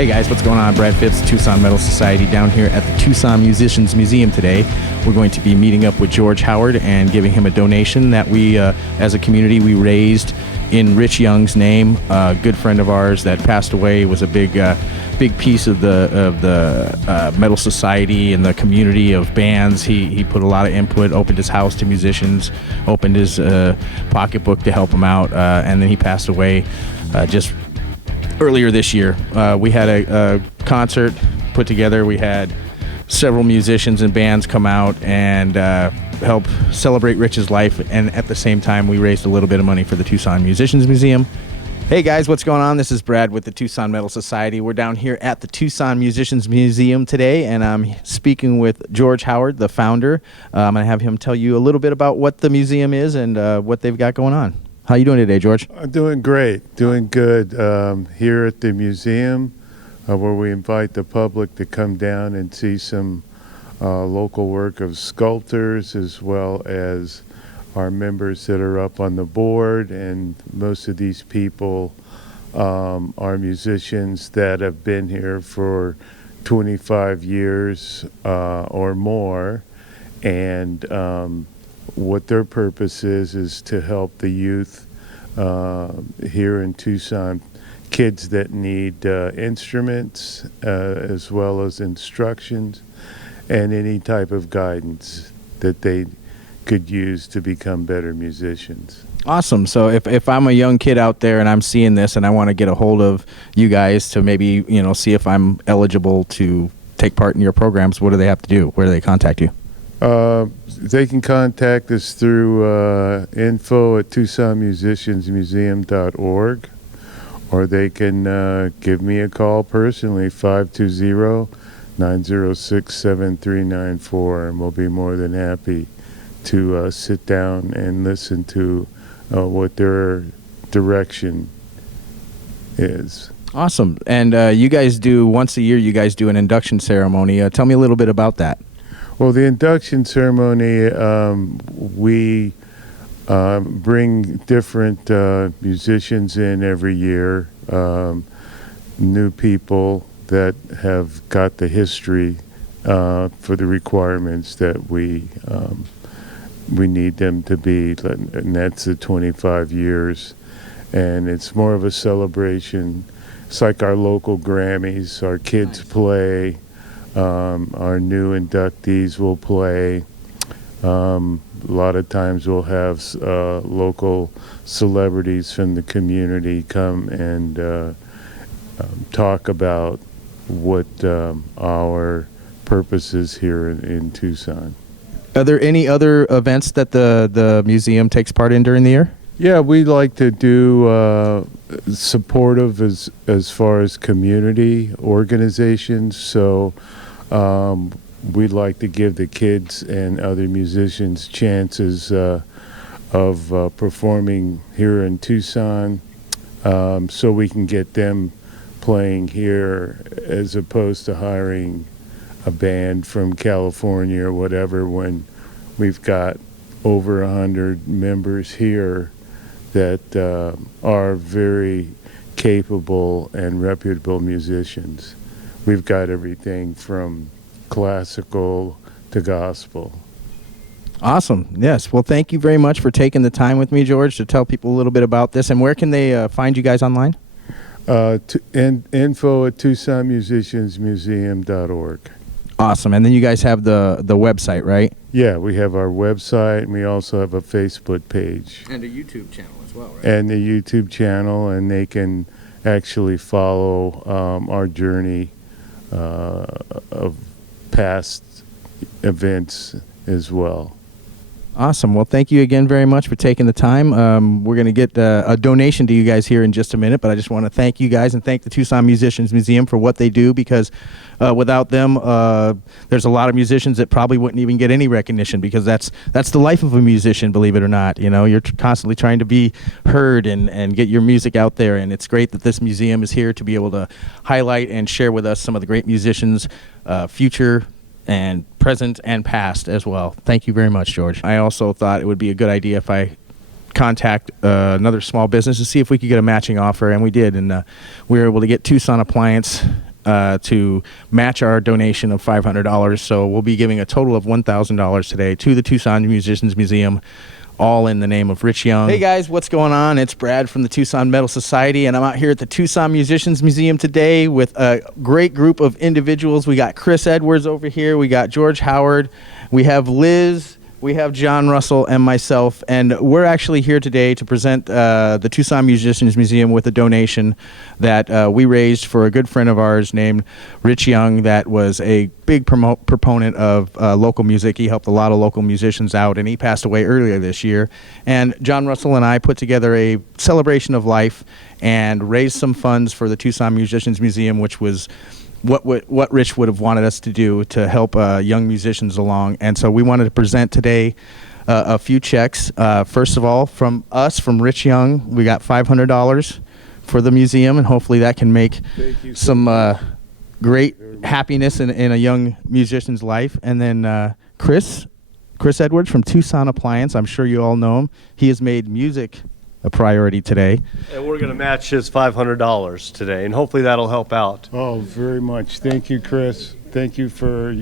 Hey guys, what's going on? Brad Phipps, Tucson Metal Society, down here at the Tucson Musicians Museum today. We're going to be meeting up with George Howard and giving him a donation that we, as a community, we raised in Rich Young's name. A good friend of ours that passed away, was a big piece of the Metal Society and the community of bands. He put a lot of input, opened his house to musicians, opened his pocketbook to help them out, and then he passed away just earlier this year. We had a concert put together. We had several musicians and bands come out and help celebrate Rich's life, and at the same time we raised a little bit of money for the Tucson Musicians Museum. Hey guys, what's going on? This is Brad with the Tucson Metal Society. We're down here at the Tucson Musicians Museum today, and I'm speaking with George Howard, the founder. I'm going to have him tell you a little bit about what the museum is and what they've got going on. How you doing today, George? I'm doing great, doing good here at the museum, where we invite the public to come down and see some local work of sculptors, as well as our members that are up on the board. And most of these people are musicians that have been here for 25 years or more, and what their purpose is to help the youth here in Tucson, kids that need instruments as well as instructions and any type of guidance that they could use to become better musicians. Awesome. So if I'm a young kid out there and I'm seeing this and I want to get a hold of you guys to maybe, see if I'm eligible to take part in your programs, what do they have to do? Where do they contact you? They can contact us through info@TucsonMusiciansMuseum.org, or they can give me a call personally, 520-906-7394, and we'll be more than happy to sit down and listen to what their direction is. Awesome. And you guys do, once a year, you guys do an induction ceremony. Tell me a little bit about that. Well, the induction ceremony, we bring different musicians in every year, new people that have got the history for the requirements that we need them to be, and that's the 25 years. And it's more of a celebration. It's like our local Grammys. Our kids play. Our new inductees will play. A lot of times we'll have local celebrities from the community come and talk about what our purpose is here in Tucson. Are there any other events that the museum takes part in during the year? Yeah, we like to do supportive as far as community organizations. So we'd like to give the kids and other musicians chances of performing here in Tucson, so we can get them playing here, as opposed to hiring a band from California or whatever, when we've got over 100 members here that are very capable and reputable musicians. We've got everything from classical to gospel. Awesome. Yes. Well, thank you very much for taking the time with me, George, to tell people a little bit about this. And where can they find you guys online? Info@TucsonMusiciansMuseum.org. Awesome. And then you guys have the website, right? Yeah, we have our website, and we also have a Facebook page. And a YouTube channel as well, right? And the YouTube channel, and they can actually follow our journey of past events as well. Awesome. Well, thank you again very much for taking the time. We're going to get a donation to you guys here in just a minute, but I just want to thank you guys and thank the Tucson Musicians Museum for what they do, because without them, there's a lot of musicians that probably wouldn't even get any recognition, because that's the life of a musician, believe it or not. You're constantly trying to be heard and get your music out there, and it's great that this museum is here to be able to highlight and share with us some of the great musicians, future and present and past as well. Thank you very much, George. I also thought it would be a good idea if I contact another small business to see if we could get a matching offer, and we did, and we were able to get Tucson Appliance to match our donation of $500. So we'll be giving a total of $1,000 today to the Tucson Musicians Museum, all in the name of Rich Young. Hey guys, what's going on? It's Brad from the Tucson Metal Society, and I'm out here at the Tucson Musicians Museum today with a great group of individuals. We got Chris Edwards over here, we got George Howard, we have Liz, we have John Russell, and myself, and we're actually here today to present the Tucson Musicians Museum with a donation that we raised for a good friend of ours named Rich Young that was a big proponent of local music. He helped a lot of local musicians out, and he passed away earlier this year. And John Russell and I put together a celebration of life and raised some funds for the Tucson Musicians Museum, which was what Rich would have wanted us to do to help young musicians along. And so we wanted to present today a few checks. First of all, from Rich Young, we got $500 for the museum, and hopefully that can make some great happiness in a young musician's life. And then Chris Edwards from Tucson Appliance, I'm sure you all know him. He has made music a priority today. And we're going to match his $500 today, and hopefully that'll help out. Oh, very much. Thank you, Chris. Thank you for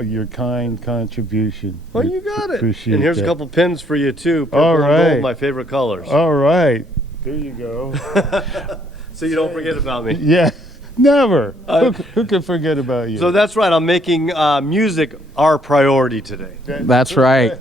your kind contribution. Well, you got it. Appreciate and here's that. a couple pins for you, too. Purple All and right. gold, my favorite colors. All right. There you go. So you don't forget about me. Yeah. Never. Who can forget about you? So that's right. I'm making music our priority today. That's right.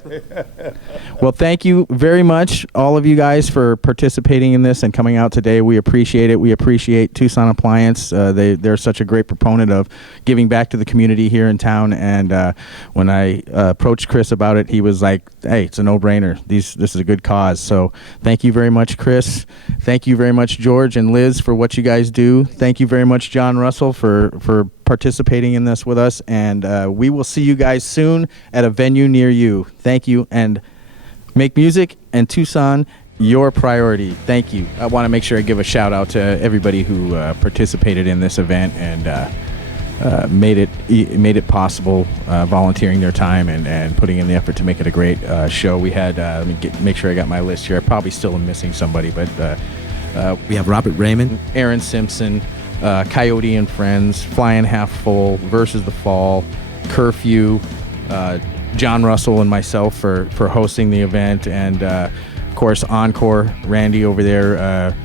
Well, thank you very much, all of you guys, for participating in this and coming out today. We appreciate it. We appreciate Tucson Appliance. They're such a great proponent of giving back to the community here in town. And when I approached Chris about it, he was like, hey, it's a no-brainer. This is a good cause. So thank you very much, Chris. Thank you very much, George and Liz, for what you guys do. Thank you very much, John Russell, for participating in this with us. And we will see you guys soon at a venue near you. Thank you, and make music and Tucson your priority. Thank you. I want to make sure I give a shout out to everybody who participated in this event and made it possible, volunteering their time and putting in the effort to make it a great show. We had let me make sure I got my list here. I probably still am missing somebody, but We have Robert Raymond. Aaron Simpson, Coyote and Friends, Flying Half Full, Versus the Fall, Curfew, John Russell and myself for hosting the event, and of course Encore. Randy over there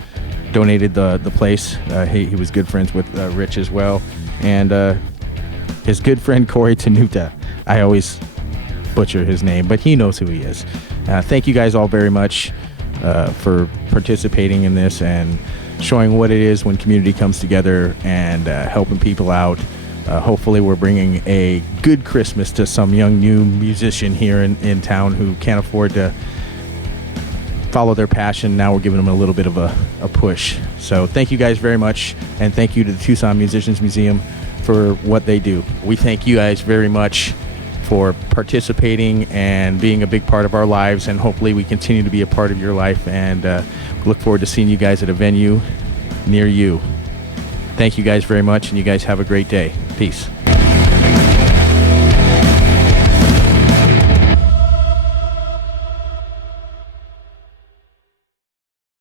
donated the place. He was good friends with Rich as well, and his good friend Corey Tenuta. I always butcher his name, but he knows who he is. Thank you guys all very much for participating in this and showing what it is when community comes together and helping people out. Hopefully we're bringing a good Christmas to some young new musician here in town who can't afford to follow their passion. Now we're giving them a little bit of a push. So thank you guys very much, and thank you to the Tucson Musicians Museum for what they do. We thank you guys very much for participating and being a big part of our lives, and hopefully we continue to be a part of your life, and look forward to seeing you guys at a venue near you. Thank you guys very much, and you guys have a great day. Peace.